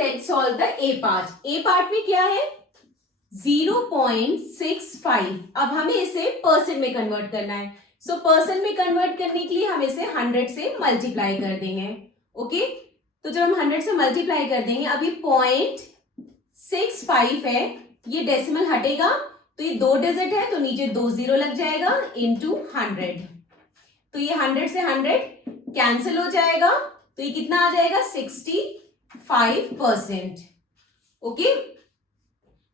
Let's solve the A part. A part में क्या है 0.65। अब हमें इसे परसेंट में कन्वर्ट करना है। सो परसेंट में कन्वर्ट करने के लिए हम इसे 100 से मल्टीप्लाई कर देंगे। ओके, तो जब हम 100 से मल्टीप्लाई कर देंगे, अभी 0.65 है, ये डेसिमल हटेगा तो ये 2 डिजिट है तो नीचे 2 जीरो लग जाएगा इनटू 100। तो ये 100 से 100 कैंसिल हो जाएगा तो ये कितना आ जाएगा 65%। ओके,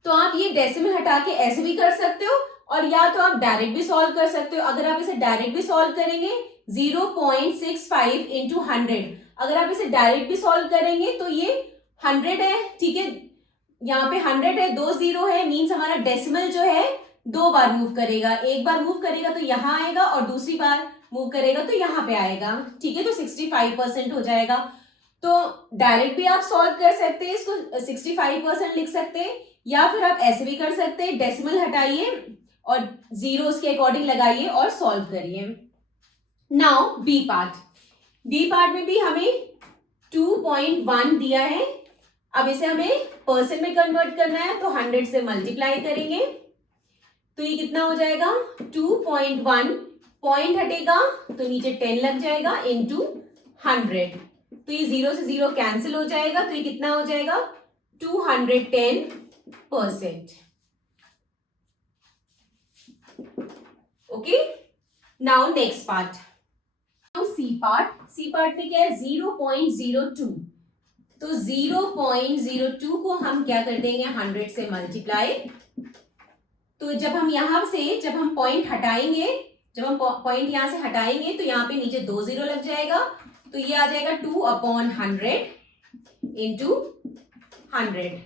तो आप ये डेसिमल हटा के ऐसे भी कर सकते हो और या तो आप डायरेक्ट भी सॉल्व कर सकते हो। अगर आप इसे डायरेक्ट भी सॉल्व करेंगे 0.65 इंटू 100, अगर आप इसे डायरेक्ट भी सॉल्व करेंगे तो ये 100 है, ठीक है, यहाँ पे 100 है, 2 जीरो है, मीन्स हमारा डेसिमल जो है 2 बार मूव करेगा। एक बार मूव करेगा तो यहाँ आएगा और दूसरी बार मूव करेगा तो यहाँ पे आएगा, ठीक है, तो 65% हो जाएगा। तो डायरेक्ट भी आप सॉल्व कर सकते हैं, इसको 65% लिख सकते हैं, या फिर आप ऐसे भी कर सकते हैं, डेसिमल हटाइए और जीरो उसके अकॉर्डिंग लगाइए और सॉल्व करिए। Now B part. B part में भी हमें 2.1 दिया है। अब इसे हमें परसेंट में कन्वर्ट करना है तो 100 से मल्टीप्लाई करेंगे तो ये कितना हो जाएगा 2.1, पॉइंट हटेगा तो नीचे 10 लग जाएगा इनटू 100। तो ये जीरो से जीरो कैंसिल हो जाएगा तो ये कितना हो जाएगा 210%। Okay, now next part, C part. C part में क्या है 0.02। तो 0.02 को हम क्या कर देंगे 100 से मल्टीप्लाई। तो जब हम यहां से जब हम पॉइंट हटाएंगे, जब हम पॉइंट यहां से हटाएंगे तो यहाँ पे नीचे 2 जीरो लग जाएगा तो ये आ जाएगा 2/100 इंटू 100।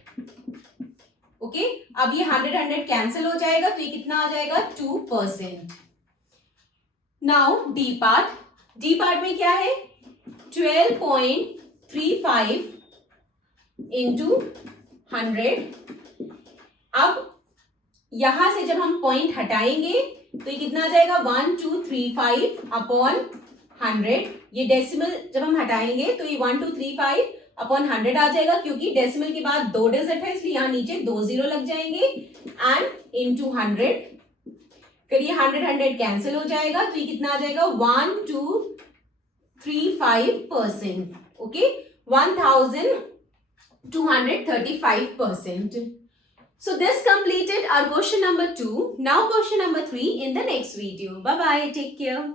ओके, अब ये 100 कैंसिल हो जाएगा तो ये कितना आ जाएगा 2%। Now D part. D part में क्या है 12.35 इंटू 100। अब यहां से जब हम पॉइंट हटाएंगे तो ये कितना आ जाएगा 1235/100। ये डेसिमल जब हम हटाएंगे तो ये 1235/100 आ जाएगा, क्योंकि डेसिमल के बाद 2 डिजिट है इसलिए यहां नीचे 2 जीरो लग जाएंगे एंड इनटू 100। फिर ये 100 कैंसिल हो जाएगा तो ये कितना आ जाएगा 1235%। Okay, 1235%. So this completed our question number 2. Now question number 3 in the next video. Bye bye. Take care.